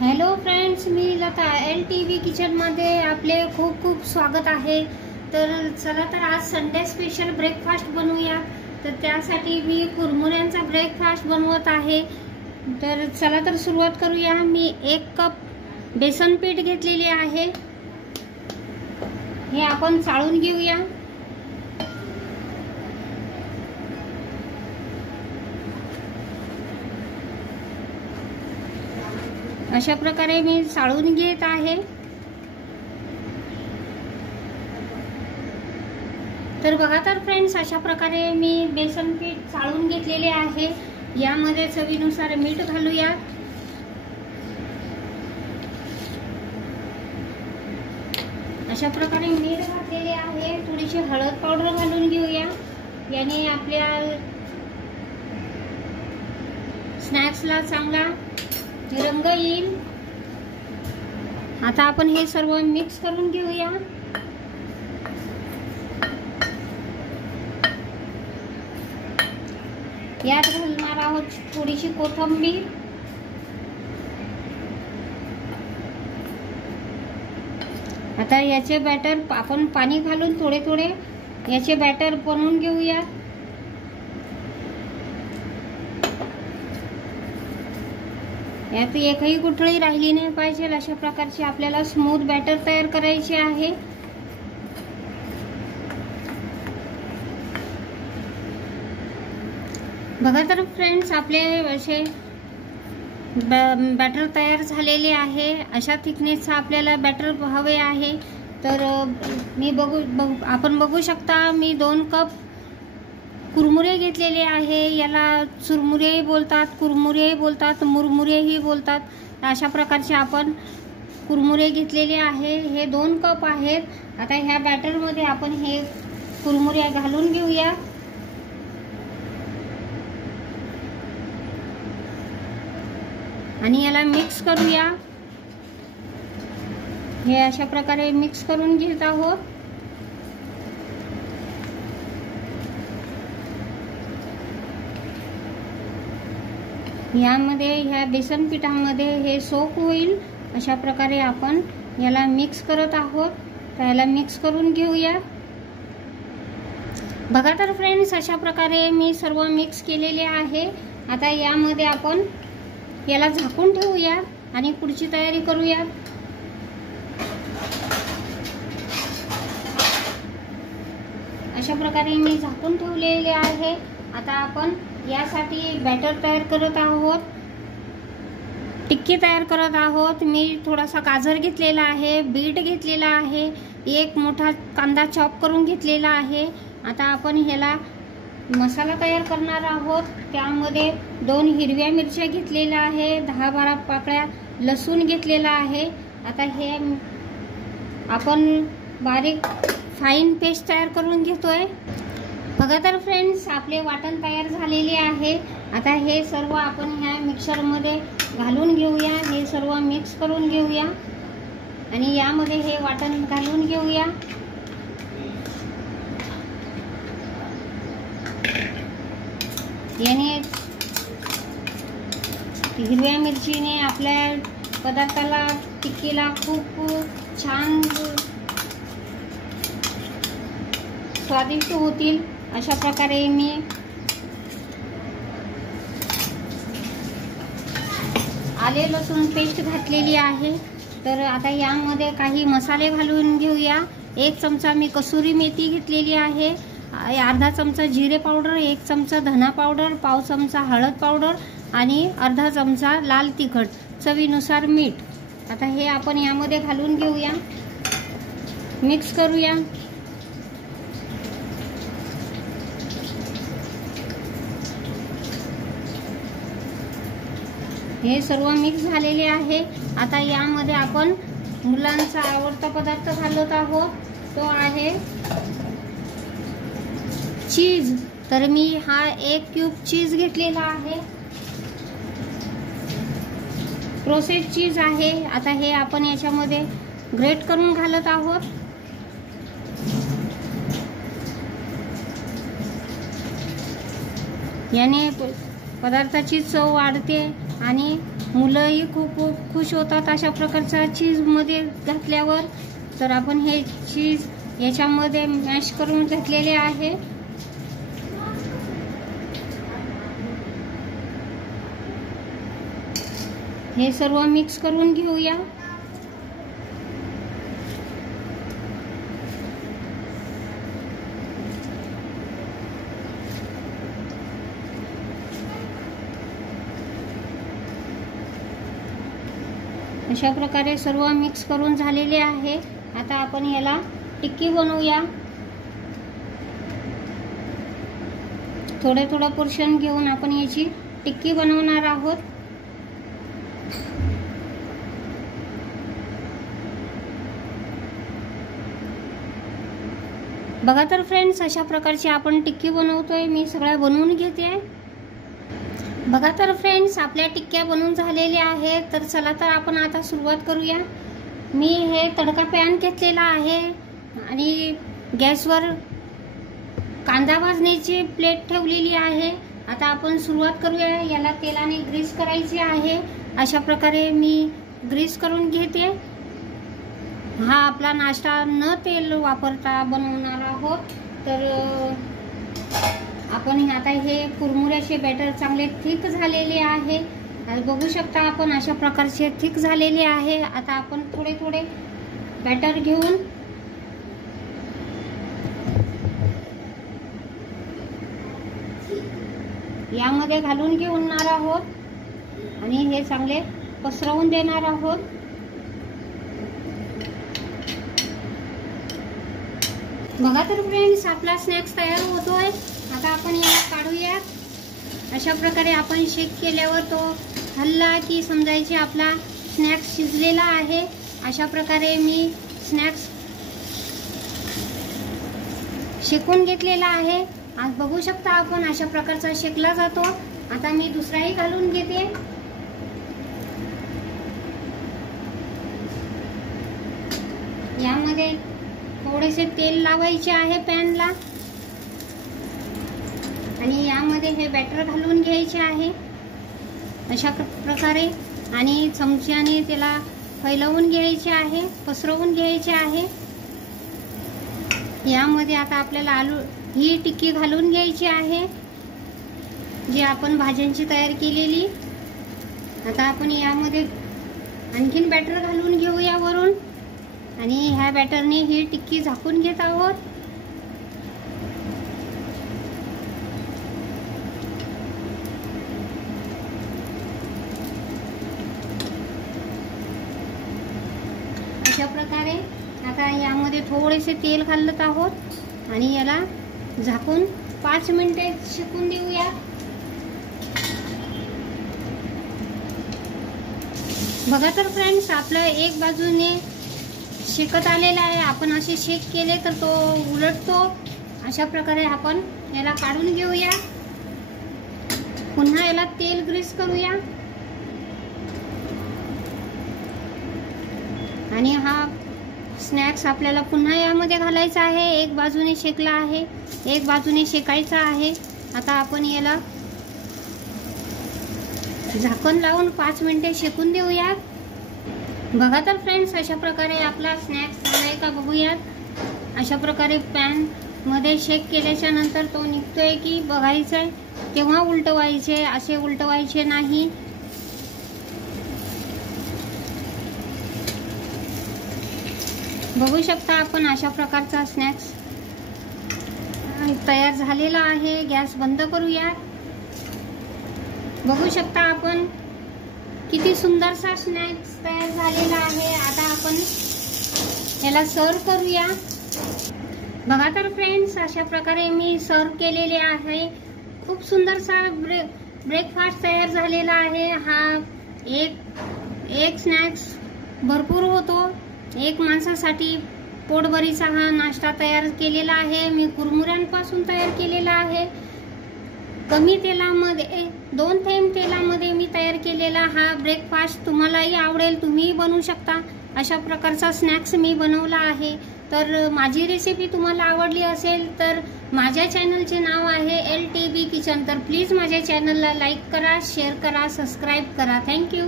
Hello friends, मी Lata LTV किचनमध्ये आपले खूप खूप स्वागत आहे। तर चला तर आज संडे स्पेशल ब्रेकफास्ट बनवूया। तर त्यासाठी मी कुरमुऱ्यांचा ब्रेकफास्ट बनवत आहे। तर चला तर सुरुवात करूया। मी 1 कप बेसन पीठ घेतलेले आहे, हे आपण चाळून घेऊया। अशा प्रकारे मी चाळून घेत आहे। तर बघा तर फ्रेंड्स, अशा प्रकारे मी बेसन पीठ चाळून घेतलेले आहे। यामध्ये चवीनुसार मीठ घालूया। अशा प्रकारे मीठ घातलेले आहे। थोडीशी हळद पावडर घालून घेऊया, याने आपल्या स्नॅक्सला चांगला रंग येईल। आता आपण हे सर्व मिक्स करून घेऊया। यात घालणार आहोत थोडीशी कोथिंबीर, आता याचे बॅटर आपण पाणी घालून थोडे थोडे याचे बॅटर बनवून घेऊया। यात एकही गुठळी राहिली नाही पाहिजे, अशा प्रकारचे आपल्याला स्मूथ बॅटर तयार करायचे आहे। बघा तर फ्रेंड्स, आपले असे बॅटर तयार झालेले आहे। अशा थिकनेसचा आपल्याला बॅटर हवे आहे। तर आपण बघू शकता, मी 2 कप कुरमुरे घेतलेले आहे। याला चुरमुरेही बोलतात, कुरमुरेही बोलतात, मुरमुरेही बोलतात। अशा प्रकारचे आपण कुरमुरे घेतलेले आहे। हे 2 कप आहेत। आता ह्या बॅटरमध्ये आपण हे कुरमुरे घालून घेऊया। आणि याला मिक्स करूया। हे अशा प्रकारे मिक्स करून घेत आहोत। यामध्ये ह्या बेसन पिठामध्ये हे सोक होईल, अशा प्रकारे आपण याला मिक्स करत आहोत। तर याला मिक्स करून घेऊया। बघा तर फ्रेंड्स, अशा प्रकारे मी सर्व मिक्स केलेले आहे। आता यामध्ये आपण याला झाकून ठेवूया आणि पुढची तयारी करूया। अशा प्रकारे मी झाकून ठेवलेले आहे। आता आपण यासाठी बॅटर तयार करत आहोत, टिक्की तयार करत आहोत। मी थोडासा गाजर घेतलेला आहे, बीट घेतलेला आहे, 1 मोठा कांदा चॉप करून घेतलेला आहे। आता आपण ह्याला मसाला तयार करणार आहोत। त्यामध्ये 2 हिरव्या मिरच्या घेतलेल्या आहे, 10-12 पाकळ्या लसूण घेतलेला आहे। आता हे आपण बारीक फाईन पेस्ट तयार करून घेतोय। बघा तर फ्रेंड्स, आपले वाटण तयार झालेले आहे। आता हे सर्व आपण ह्या मिक्सरमध्ये घालून घेऊया। हे सर्व मिक्स करून घेऊया आणि यामध्ये हे वाटण घालून घेऊया। याने हिरव्या मिरचीने आपल्या पदार्थाला, टिक्कीला खूप छान स्वादिष्ट होतील। अशा प्रकारे मी आले लसूण पेस्ट घातलेली आहे। तर आता यामध्ये काही मसाले घालून घेऊया। 1 चमचा मी कसुरी मेथी घेतलेली आहे, अर्धा चमचा जिरे पावडर, 1 चमचा धना पावडर, पाव चमचा हळद पावडर आणि अर्धा चमचा लाल तिखट, चवीनुसार मीठ। आता हे आपण यामध्ये घालून घेऊया, मिक्स करूया। हे सर्व मिक्स झालेले आहे। आता यामध्ये आपण मुलांचा आवडता पदार्थ घालत आहोत, तो आहे चीज। तर मी हा 1 क्यूब चीज घेतलेला आहे, प्रोसेस चीज आहे। आता हे आपण याच्यामध्ये ग्रेट करून घालत आहोत। याने पदार्थाची चव वाढते आणि मुलंही खूप खुश होतात अशा प्रकारचा चीजमध्ये घातल्यावर. तर आपण हे चीज याच्यामध्ये मॅश करून घेतलेले आहे. हे सर्व मिक्स करून घेऊया. अशा प्रकारे सर्व मिक्स करून झालेले आहे. आता आपण याला टिक्की बनवूया. थोडं पोर्शन घेऊन आपण याची टिक्की बनवणार आहोत. बघा तर फ्रेंड्स, अशा प्रकारची आपण टिक्की बनवतोय. मी सगळ्या बनवून घेते. बघा तर फ्रेंड्स, आपल्या टिक्क्या बनवून झालेल्या आहेत. तर चला तर आपण आता सुरुवात करूया. मी हे तडका पॅन घेतलेला आहे आणि गॅसवर कांदा भाजण्याची प्लेट ठेवलेली आहे. आता आपण सुरुवात करूया. याला तेलाने ग्रीस करायची आहे. अशा प्रकारे मी ग्रीस करून घेते. हा आपला नाश्ता न तेल वापरता बनवणार आहोत. तर आपण आता हे कुरमुऱ्याचे बॅटर चांगले थिक झालेले आहे. बघू शकता आपण अशा प्रकारचे थिक झालेले आहे. आता आपण थोडे बॅटर घेऊन यामध्ये घालून घेणार आहोत आणि हे चांगले पसरवून देणार आहोत. बघा तर फ्रेंड्स, आपला स्नॅक्स तयार होतोय. आता आपण याला काढूया. अशा प्रकारे आपण शेक केल्यावर तो हलला की समजायचे आपला स्नॅक्स शिजलेला आहे. अशा प्रकारे मी स्नॅक्स शेकून घेतलेला आहे. आज बघू शकता आपण अशा प्रकारचा शेकला जातो. आता मी दुसराही घालून घेते. यामध्ये थोडेसे तेल लावायचे आहे पॅनला आणि यामध्ये हे बॅटर घालून घ्यायचे आहे अशा प्रकारे आणि चमच्याने त्याला फैलवून घ्यायचे आहे, पसरवून घ्यायचे आहे. यामध्ये आता आपल्याला ही टिक्की घालून घ्यायची आहे जी आपण भाज्यांची तयार केलेली. आता आपण यामध्ये आणखीन बॅटर घालून घेऊया वरून आणि ह्या बॅटरने ही टिक्की झाकून घेत आहोत. अशा प्रकारे आता यामध्ये थोडेसे तेल घालत आहोत आणि याला झाकून 5 मिनिटे शेकून देऊया. बघा तर फ्रेंड्स, आपलं एक बाजूने शेकत आलेला आहे. आपण असे शेक केले तर तो उलटतो. अशा प्रकारे आपण याला काढून घेऊया. पुन्हा याला तेल ग्रीस करूया आणि हा स्नॅक्स आपल्याला पुन्हा यामध्ये घालायचा आहे. एक बाजूने शेकला आहे, एक बाजूने शेकायचा आहे. आता आपण याला झाकण लावून 5 मिनिटे शेकून देऊया. बघा तर फ्रेंड्स, अशा प्रकारे आपला स्नॅक्स झालाय का बघूयात. अशा प्रकारे पॅन मध्ये शेक केल्याच्या नंतर तो निघतोय की बघायचंय. तेव्हा उलटवायचे, असे उलटवायचे नाही. बघू शकता आपण अशा प्रकारचा स्नॅक्स तयार झालेला आहे. गॅस बंद करूया. बघू शकता आपण किती सुंदरसा स्नॅक्स तयार झालेला आहे. आता आपण याला सर्व करूया. बघा तर फ्रेंड्स, अशा प्रकारे मी सर्व केलेले आहे. खूप सुंदरसा ब्रेकफास्ट तयार झालेला आहे. हा एक स्नॅक्स भरपूर होतो. एक माणसासाठी पोटभरीचा हा नाश्ता तयार केलेला आहे. मी कुरमुऱ्यांपासून तयार केलेला आहे. कमी तेलामध्ये 2 थेंब तेलामध्ये मी तयार केलेला हा ब्रेकफास्ट तुम्हालाही आवडेल. तुम्हीही बनवू शकता. अशा प्रकारचा स्नॅक्स मी बनवला आहे। तर माझी रेसिपी तुम्हाला आवडली असेल तर माझ्या चॅनलचे नाव आहे LTB किचन। तर प्लीज माझ्या चॅनलला लाईक करा, शेअर करा, सबस्क्राईब करा। थँक्यू।